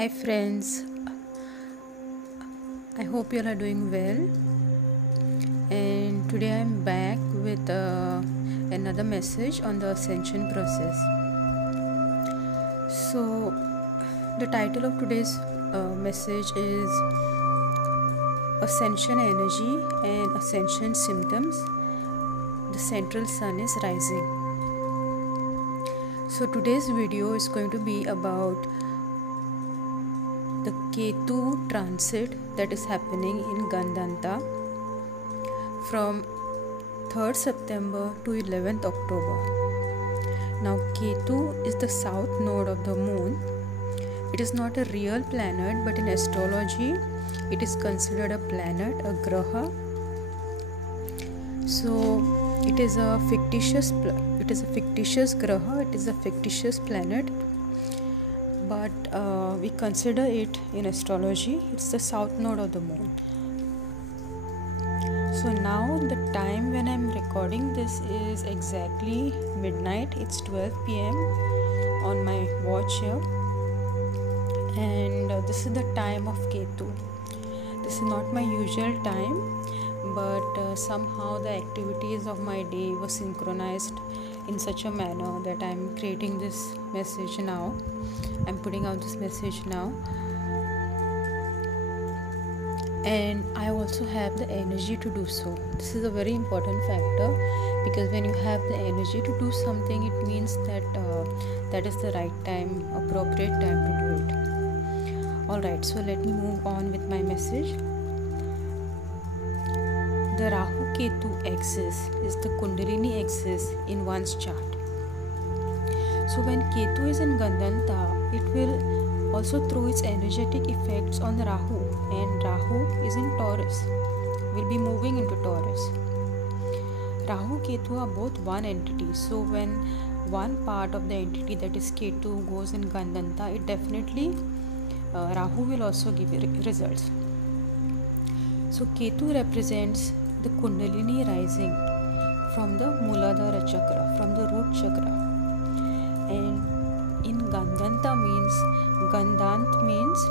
Hi friends, I hope you all are doing well. And today I am back with another message on the ascension process. So, the title of today's message is Ascension Energy and Ascension Symptoms. The central sun is rising. So, today's video is going to be about the Ketu transit that is happening in Gandanta from 3rd September to 11th October. Now Ketu is the south node of the moon. It is not a real planet, but in astrology it is considered a planet, a graha. So it is a fictitious graha, it is a fictitious planet, but we consider it in astrology. It's the south node of the moon. So now the time when I'm recording this is exactly midnight. It's 12 p.m. on my watch here, and this is the time of Ketu. This is not my usual time, but somehow the activities of my day were synchronized in such a manner that I'm creating this message now. I'm putting out this message now, and I also have the energy to do so. This is a very important factor, because when you have the energy to do something, it means that that is the right time, appropriate time to do it. Alright, so let me move on with my message. The Rahu Ketu axis is the Kundalini axis in one's chart. So when Ketu is in Gandanta, it will also throw its energetic effects on the Rahu, and Rahu is in Taurus, will be moving into Taurus. Rahu Ketu are both one entity, so when one part of the entity, that is Ketu, goes in Gandanta, it definitely Rahu will also give results. So Ketu represents the Kundalini rising from the Muladhara chakra, from the root chakra, and in Gandanta Gandant means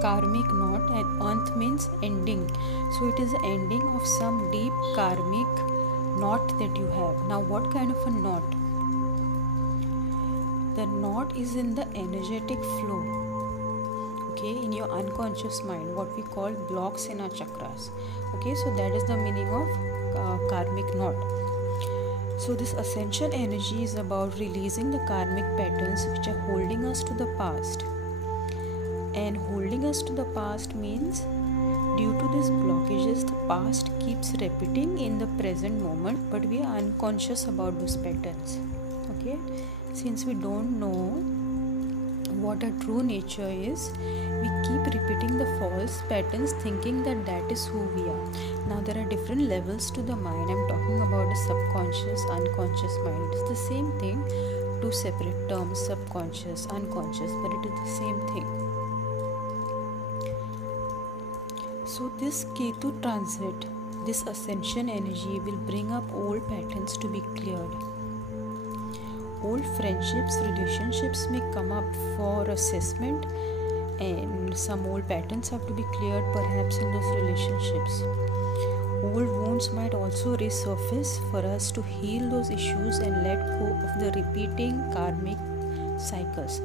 karmic knot, and Ant means ending. So it is the ending of some deep karmic knot that you have. Now what kind of a knot? The knot is in the energetic flow, okay, in your unconscious mind, what we call blocks in our chakras. Okay, so that is the meaning of karmic knot. So this ascension energy is about releasing the karmic patterns which are holding us to the past. And holding us to the past means, due to these blockages, the past keeps repeating in the present moment, but we are unconscious about those patterns. Okay, since we don't know what our true nature is, we keep repeating the false patterns, thinking that that is who we are. Now there are different levels to the mind. I'm talking about the subconscious, unconscious mind. It's the same thing, two separate terms, subconscious, unconscious, but it is the same thing. So this Ketu transit, this ascension energy will bring up old patterns to be cleared. Old friendships, relationships may come up for assessment, and some old patterns have to be cleared perhaps in those relationships. Old wounds might also resurface for us to heal those issues and let go of the repeating karmic cycles.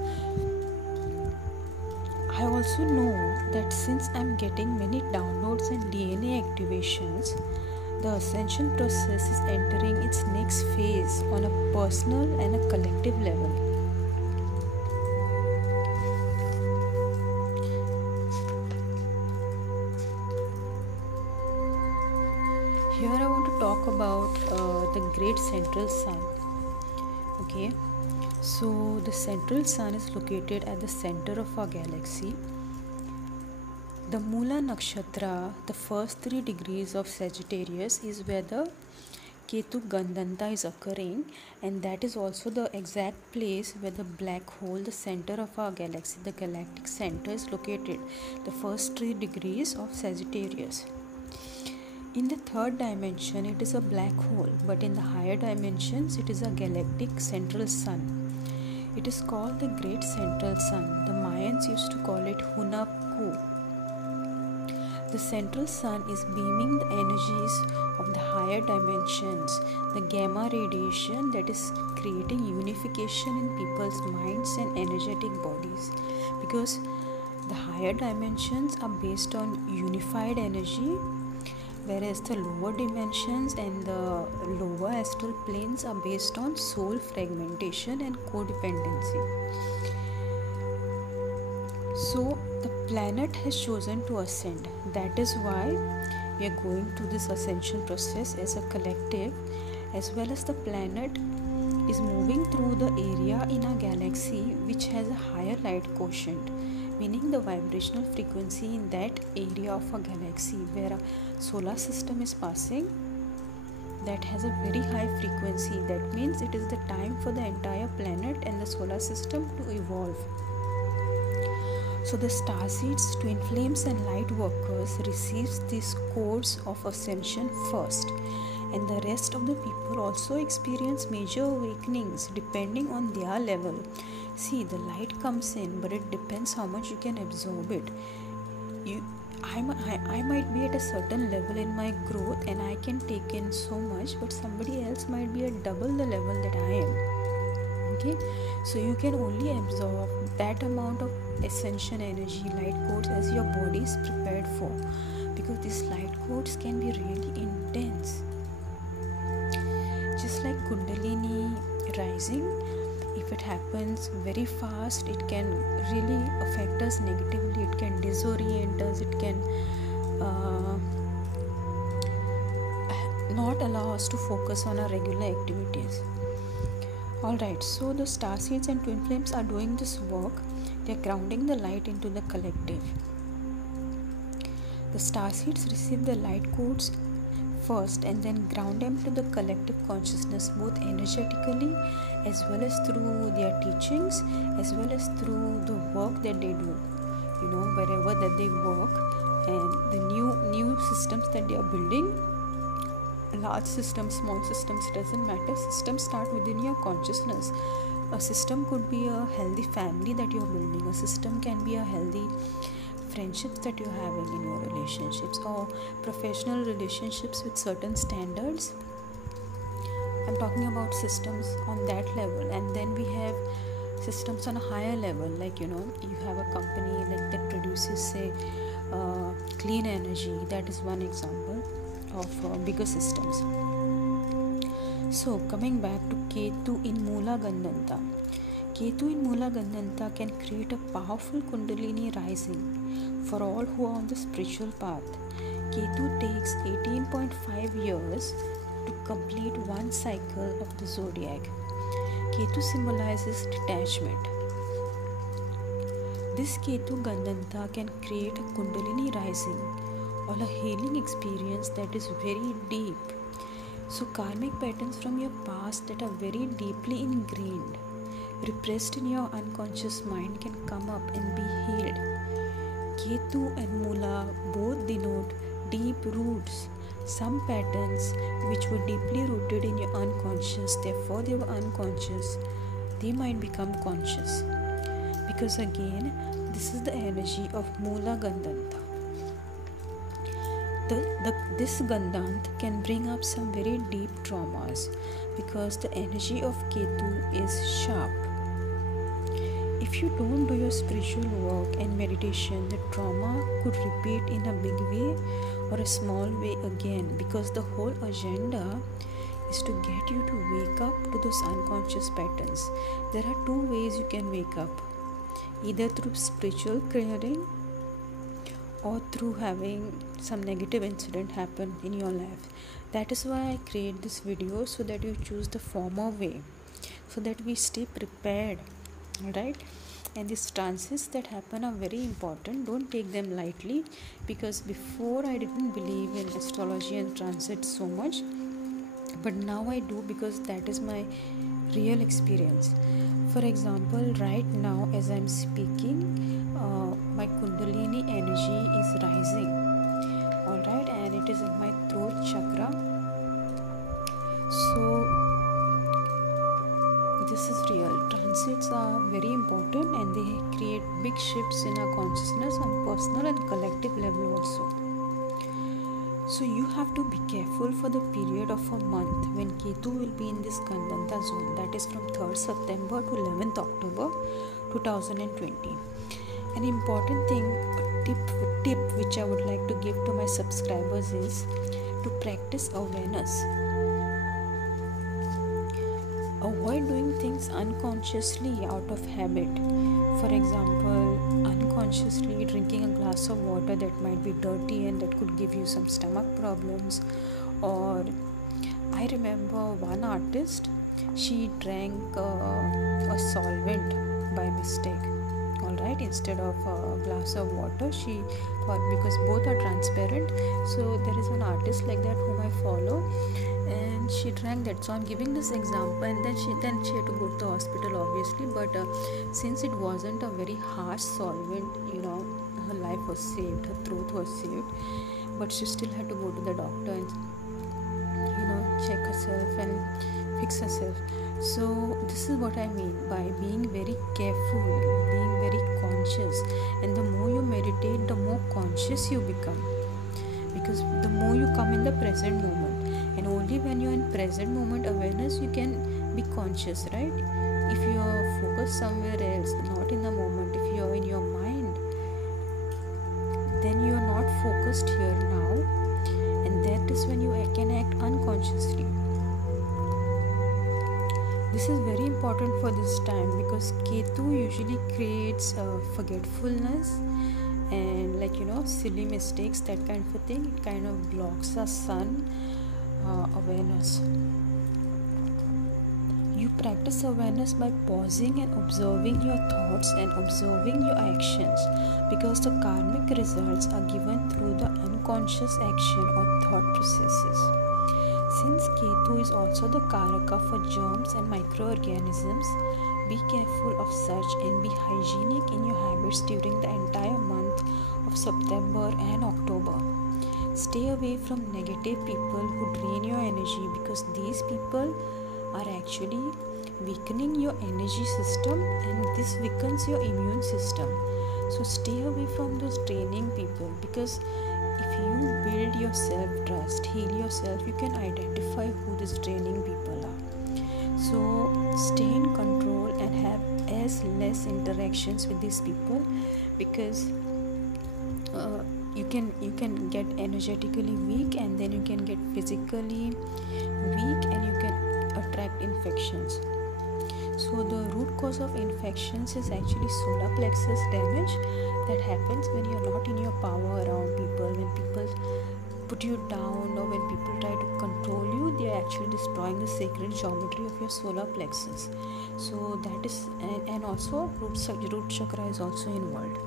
I also know that since I'm getting many downloads and DNA activations, the ascension process is entering its next phase on a personal and a collective level. Here I want to talk about the great central sun. Okay, so the central sun is located at the center of our galaxy. The Mula Nakshatra, the first 3 degrees of Sagittarius, is where the Ketu Gandanta is occurring, and that is also the exact place where the black hole, the center of our galaxy, the galactic center, is located. The first 3 degrees of Sagittarius. In the third dimension, it is a black hole, but in the higher dimensions, it is a galactic central sun. It is called the Great Central Sun. The Mayans used to call it Hunapku. The central sun is beaming the energies of the higher dimensions, the gamma radiation that is creating unification in people's minds and energetic bodies, because the higher dimensions are based on unified energy, whereas the lower dimensions and the lower astral planes are based on soul fragmentation and codependency. So the planet has chosen to ascend. That is why we are going through this ascension process as a collective, as well as the planet is moving through the area in our galaxy which has a higher light quotient, meaning the vibrational frequency in that area of a galaxy where a solar system is passing, that has a very high frequency. That means it is the time for the entire planet and the solar system to evolve. So the starseeds, twin flames and light workers receives these codes of ascension first, and the rest of the people also experience major awakenings depending on their level. See, the light comes in, but it depends how much you can absorb it. I might be at a certain level in my growth and I can take in so much, but somebody else might be at double the level that I am. Okay, so you can only absorb that amount of ascension energy, light codes, as your body is prepared for, because these light codes can be really intense. Just like Kundalini rising, if it happens very fast, it can really affect us negatively. It can disorient us, it can not allow us to focus on our regular activities. Alright, so the starseeds and twin flames are doing this work. They are grounding the light into the collective. The starseeds receive the light codes first and then ground them to the collective consciousness, both energetically as well as through their teachings, as well as through the work that they do. Wherever that they work, and the new systems that they are building, large systems, small systems, doesn't matter. Systems start within your consciousness. A system could be a healthy family that you're building. A system can be a healthy friendships that you're having in your relationships, or professional relationships with certain standards. I'm talking about systems on that level. And then we have systems on a higher level, like you have a company like that produces, say, clean energy. That is one example of bigger systems. So coming back to Ketu in Mula Gandanta. Ketu in Mula Gandanta can create a powerful Kundalini rising for all who are on the spiritual path. Ketu takes 18.5 years to complete one cycle of the zodiac. Ketu symbolizes detachment. This Ketu Gandanta can create a Kundalini rising or a healing experience that is very deep. So karmic patterns from your past that are very deeply ingrained, repressed in your unconscious mind, can come up and be healed. Ketu and Mula both denote deep roots, some patterns which were deeply rooted in your unconscious, therefore they were unconscious, they might become conscious. Because again, this is the energy of Mula Gandanta. This Gandant can bring up some very deep traumas, because the energy of Ketu is sharp. If you don't do your spiritual work and meditation, the trauma could repeat in a big way or a small way again, because the whole agenda is to get you to wake up to those unconscious patterns. There are two ways you can wake up, either through spiritual clearing or through having some negative incident happen in your life. That is why I create this video, so that you choose the former way, so that we stay prepared. Alright, and these trances that happen are very important. Don't take them lightly, because before I didn't believe in astrology and transits so much, but now I do, because that is my real experience. For example, right now as I'm speaking, my Kundalini energy is rising, alright, and it is in my throat chakra. So this this is real. Transits are very important and they create big shifts in our consciousness on personal and collective level also. So you have to be careful for the period of a month when Ketu will be in this Gandanta zone, that is from 3rd September to 11th October 2020. An important thing, tip which I would like to give to my subscribers is to practice awareness. Avoid doing things unconsciously out of habit. For example, unconsciously drinking a glass of water that might be dirty and that could give you some stomach problems. Or I remember one artist, she drank a solvent by mistake. Alright, instead of a glass of water, she thought, because both are transparent. So there is an artist like that whom I follow, and she drank that. So I'm giving this example, and then she had to go to the hospital obviously, but since it wasn't a very harsh solvent, her life was saved, her throat was saved, but she still had to go to the doctor and check herself and fix herself. So this is what I mean by being very careful, being very conscious, and the more you meditate, the more conscious you become, because the more you come in the present moment, and only when you're in present moment awareness you can be conscious, right? If you are focused somewhere else, not in the moment, if you are in your mind, then you are not focused here now, and that is when you can act unconsciously. This is very important for this time because Ketu usually creates forgetfulness and silly mistakes, that kind of a thing. It kind of blocks our sun awareness. You practice awareness by pausing and observing your thoughts and observing your actions, because the karmic results are given through the unconscious action or thought processes. Since Ketu is also the Karaka for germs and microorganisms, be careful of such and be hygienic in your habits during the entire month of September and October. Stay away from negative people who drain your energy, because these people are actually weakening your energy system, and this weakens your immune system. So stay away from those draining people, because if you build your self-trust, heal yourself, you can identify who these draining people are. So stay in control and have as less interactions with these people, because you can get energetically weak, and then you can get physically weak, and you can attract infections. So the root cause of infections is actually solar plexus damage that happens when you're not in your power around people. When people put you down or when people try to control you, they are actually destroying the sacred geometry of your solar plexus. So that is, and also root chakra is also involved.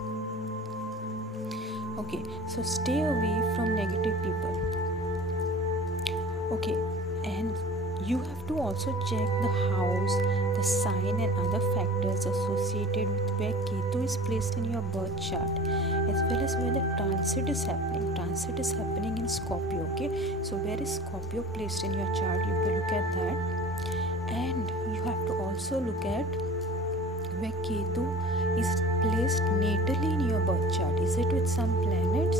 Okay, so stay away from negative people. Okay, and you have to also check the house, the sign and other factors associated with where Ketu is placed in your birth chart, as well as where the transit is happening. Transit is happening in Scorpio, okay? So where is Scorpio placed in your chart? You can look at that. And you have to also look at where Ketu is placed natally in your birth chart. Is it with some planets?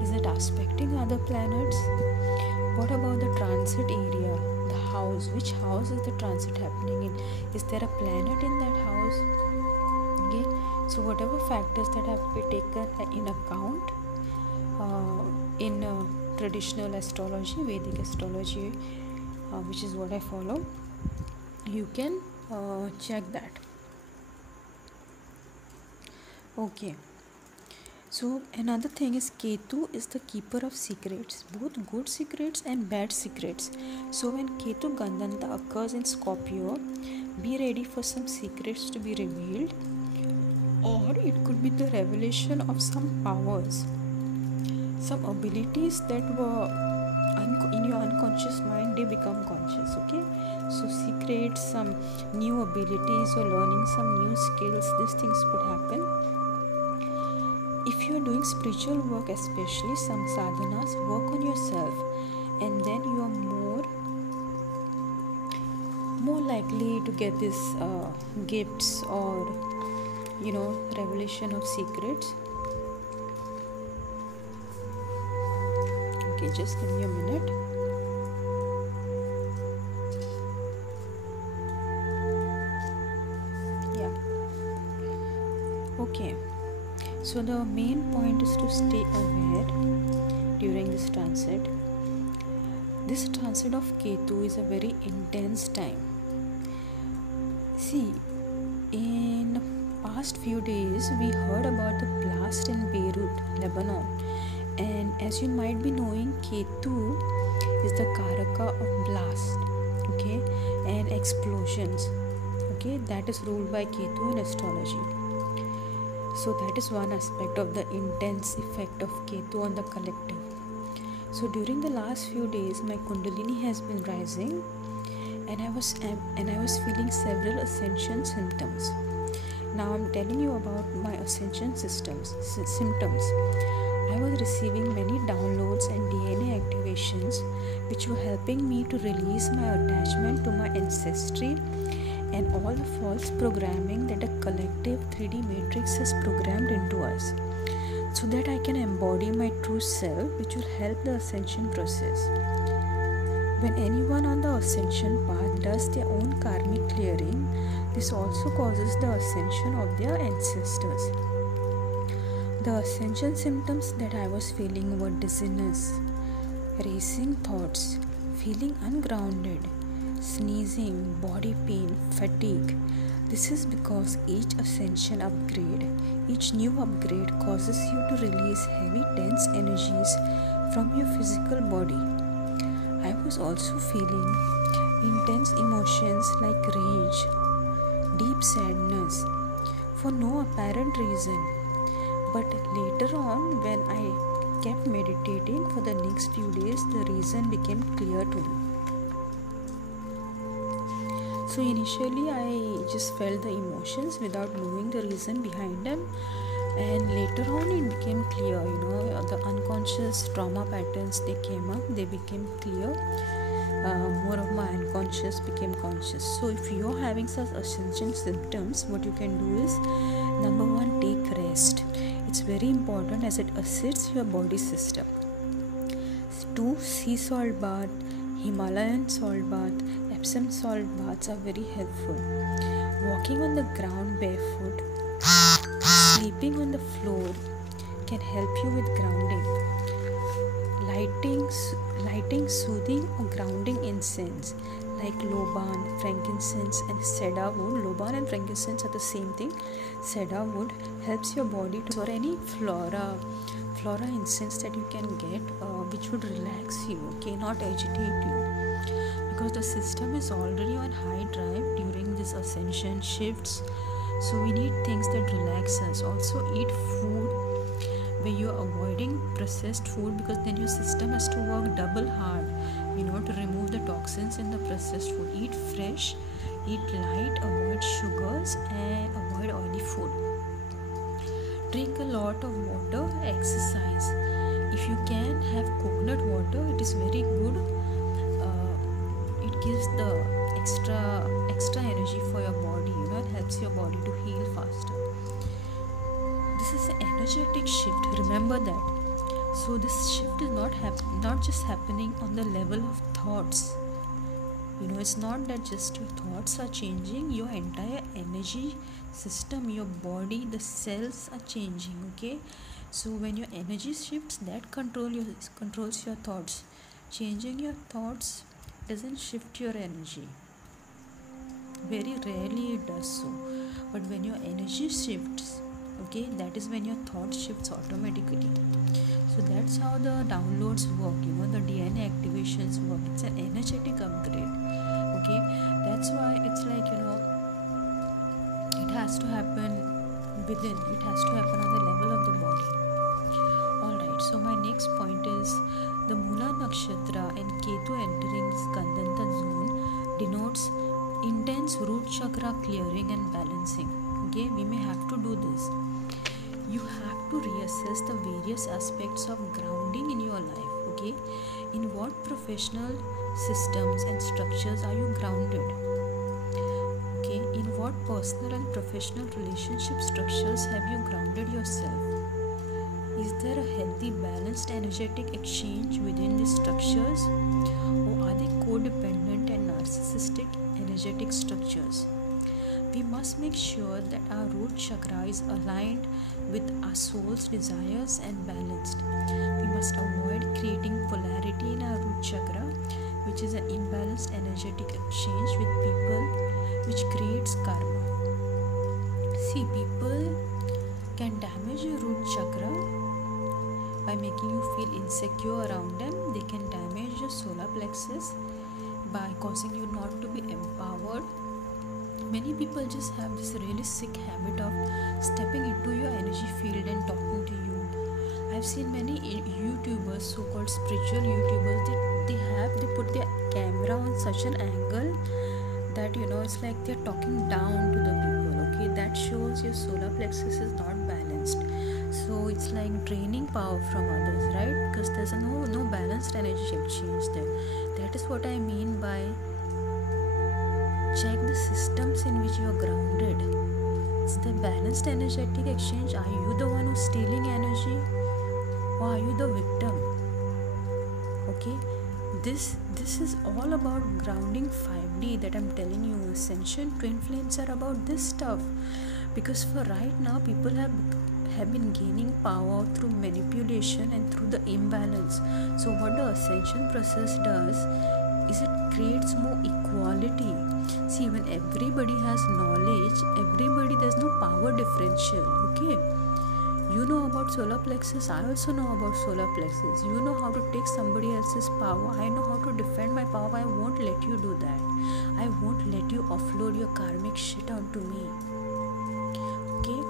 Is it aspecting other planets? What about the transit area? The house. Which house is the transit happening in? Is there a planet in that house? Okay. So whatever factors that have to be taken in account in traditional astrology, Vedic astrology, which is what I follow, you can check that. Okay, so another thing is Ketu is the keeper of secrets, both good secrets and bad secrets. So when Ketu Gandanta occurs in Scorpio, be ready for some secrets to be revealed, or it could be the revelation of some powers, some abilities that were in your unconscious mind, they become conscious. Okay, so secrets, some new abilities or learning some new skills, these things could happen. If you are doing spiritual work, especially some sadhanas, work on yourself, and then you are more more likely to get these gifts or revelation of secrets. Okay, just give me a minute. Yeah. Okay, so the main point is to stay aware during this transit. This transit of Ketu is a very intense time. See, in past few days we heard about the blast in Beirut, Lebanon, and as you might be knowing, Ketu is the Karaka of blast, okay, and explosions, okay, that is ruled by Ketu in astrology. So that is one aspect of the intense effect of Ketu on the collective. So during the last few days, my Kundalini has been rising, and I was feeling several ascension symptoms. Now I'm telling you about my ascension symptoms. I was receiving many downloads and DNA activations, which were helping me to release my attachment to my ancestry and all the false programming that the collective 3D matrix has programmed into us, so that I can embody my true self, which will help the ascension process. When anyone on the ascension path does their own karmic clearing, this also causes the ascension of their ancestors. The ascension symptoms that I was feeling were dizziness, racing thoughts, feeling ungrounded, sneezing, body pain, fatigue. This is because each ascension upgrade, each new upgrade causes you to release heavy tense energies from your physical body. I was also feeling intense emotions like rage, deep sadness for no apparent reason. But later on, when I kept meditating for the next few days, the reason became clear to me. So initially I just felt the emotions without knowing the reason behind them, and later on it became clear, the unconscious trauma patterns, they came up, they became clear. More of my unconscious became conscious. So if you're having such ascension symptoms, what you can do is, number one, take rest. It's very important as it assists your body system. 2, sea salt bath, Himalayan salt bath, Epsom salt baths are very helpful. Walking on the ground barefoot, sleeping on the floor can help you with grounding. Lighting soothing or grounding incense like Loban, frankincense and cedar wood. Loban and frankincense are the same thing. Cedar wood helps your body to, or any flora incense that you can get, which would relax you, okay, not agitate you, because the system is already on high drive during this ascension shifts. So we need things that relax us. Also eat food where you are avoiding processed food, because then your system has to work double hard, to remove the toxins in the processed food. Eat fresh, eat light, avoid sugars and avoid oily food. Drink a lot of water, exercise. If you can have coconut water, it is very good. It gives the extra energy for your body, it helps your body to heal faster. This is an energetic shift, remember that. So this shift is not just happening on the level of thoughts. It's not that just your thoughts are changing, your entire energy system, your body, the cells are changing, okay? So when your energy shifts, that controls your thoughts. Changing your thoughts doesn't shift your energy. Very rarely it does so. But when your energy shifts, okay, that is when your thought shifts automatically. So that's how the downloads work, the DNA activations work. It's an energetic upgrade, okay? That's why it's like, it has to happen within, it has to happen on the level of the body. Alright, so my next point is the Mula Nakshatra and Ketu entering Skandanta zone denotes intense root chakra clearing and balancing. Okay, we may have to do this. You have to reassess the various aspects of grounding in your life. Okay, in what professional systems and structures are you grounded? what personal and professional relationship structures have you grounded yourself? Is there a healthy, balanced, energetic exchange within these structures, or are they codependent and narcissistic energetic structures? We must make sure that our root chakra is aligned with our soul's desires and balanced. We must avoid creating polarity in our root chakra, which is an imbalanced energetic exchange with people, which creates karma. See, people can damage your root chakra by making you feel insecure around them. They can damage your solar plexus by causing you not to be empowered. Many people just have this really sick habit of stepping into your energy field and talking to you. I've seen many YouTubers, so-called spiritual YouTubers, they put their camera on such an angle that it's like they're talking down to the people. Okay, that shows your solar plexus is not balanced. So it's like draining power from others, right? Because there's no balanced energy exchange there. That is what I mean by check the systems in which you are grounded. It's the balanced energetic exchange. Are you the one who's stealing energy, or are you the victim? Okay, this is all about grounding 5D that I'm telling you. Ascension twin flames are about this stuff, because for right now people have been gaining power through manipulation and through the imbalance. So what the ascension process does is it creates more equality. See, when everybody has knowledge, there's no power differential. Okay, you know about solar plexus, I also know about solar plexus. You know how to take somebody else's power, I know how to defend my power. I won't let you do that. I won't let you offload your karmic shit onto me. Okay,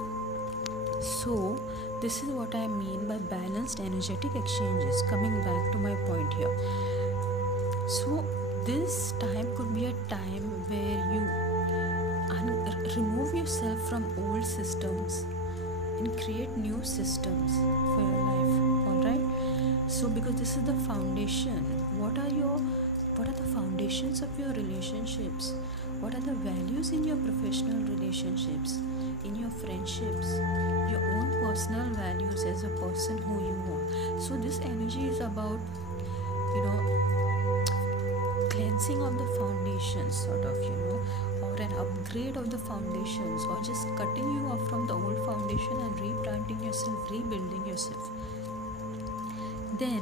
so this is what I mean by balanced energetic exchanges. Coming back to my point here, so this time could be a time where you remove yourself from old systems and create new systems for your life. All right, so because this is the foundation. What are the foundations of your relationships? What are the values in your professional relationships, in your friendships, your own personal values as a person who you are? So this energy is about cleansing of the foundations, sort of, or an upgrade of the foundations, or just cutting you off from the old foundation and replanting yourself, rebuilding yourself. Then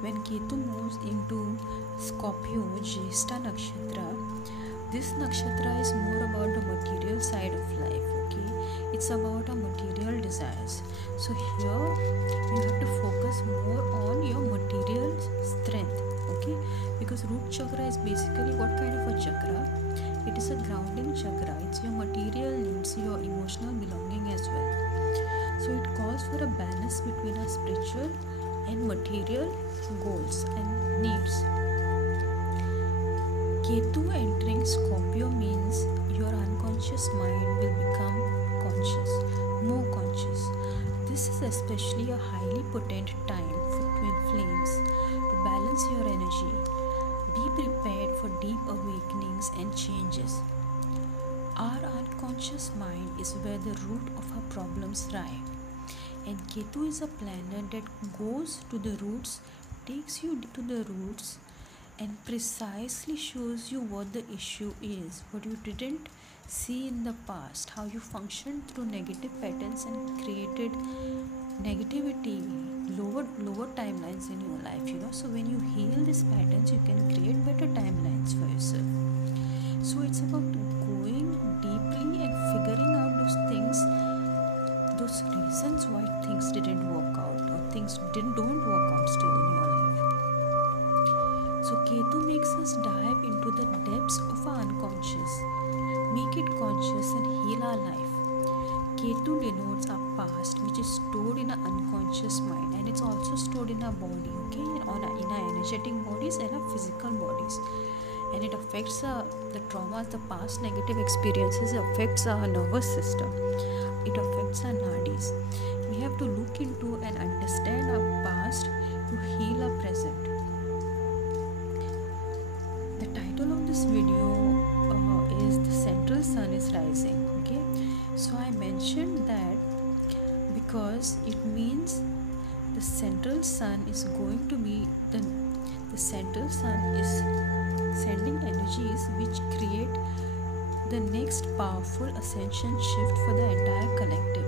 when Ketu moves into Scorpio, Jyeshtha Nakshatra, this nakshatra is more about the material side of life. Okay, it's about our material desires. So here you have to focus more on your material strength. Okay, because root chakra is basically what kind of a chakra? It is a grounding chakra. It's your material needs, your emotional belonging as well. So it calls for a balance between our spiritual and material goals and needs. Ketu entering Scorpio means your unconscious mind will become conscious, more conscious. This is especially a highly potent time for twin flames to balance your energy. Be prepared for deep awakenings and changes. Our unconscious mind is where the root of our problems lie. And Ketu is a planet that goes to the roots, takes you to the roots, and precisely shows you what the issue is, what you didn't see in the past, how you functioned through negative patterns and created negativity, lower timelines in your life. So when you heal these patterns, you can create better timelines for yourself. So it's about going deeply and figuring out those things, those reasons why things didn't work out, or things don't work out still in your life. So Ketu makes us dive into the depths of our unconscious, make it conscious, and heal our life. Ketu denotes our past, which is stored in our unconscious mind, and it's also stored in our body, okay, in our energetic bodies and our physical bodies. And it affects the traumas, the past negative experiences, affects our nervous system, it affects our nadis. We have to look into and understand our past to heal our present. The title of this video is The Central central sun is rising. Okay, so I mentioned that because it means the central sun is going to be the central sun is sending energies which create the next powerful ascension shift for the entire collective.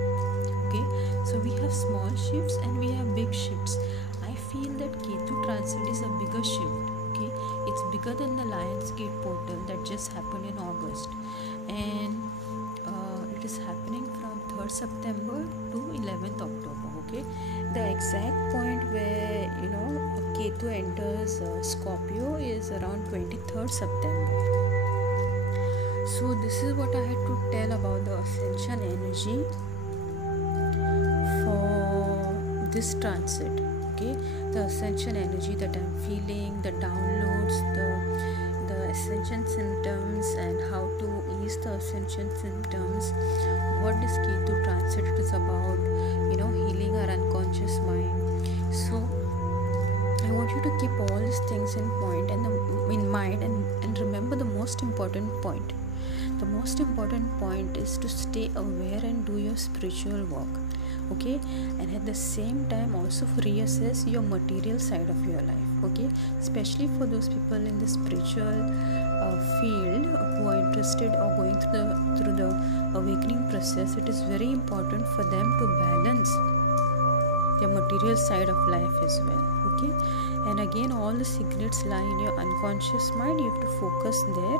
Okay, so we have small shifts and we have big shifts. I feel that Ketu transit is a bigger shift. Okay, it's bigger than the Lionsgate portal that just happened in August, and it is happening from 3rd September to 11th October. Okay, the exact point where Ketu enters Scorpio is around 23rd September. So this is what I had to tell about the ascension energy for this transit. Okay, the ascension energy that I'm feeling, the downloads, the ascension symptoms, and how to ease the ascension symptoms. What this Ketu transit is about, healing our unconscious mind. So I want you to keep all these things in mind and remember the most important point. The most important point is to stay aware and do your spiritual work. Okay, and at the same time also reassess your material side of your life. Okay, especially for those people in the spiritual field who are interested or going through the awakening process. It is very important for them to balance their material side of life as well. Okay, and again, all the secrets lie in your unconscious mind. You have to focus there,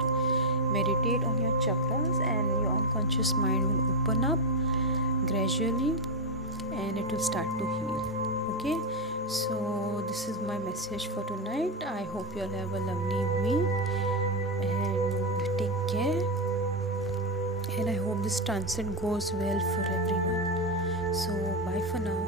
meditate on your chakras, and your unconscious mind will open up gradually and it will start to heal. Okay, so this is my message for tonight. I hope you all have a lovely evening and take care, and I hope this transit goes well for everyone. So bye for now.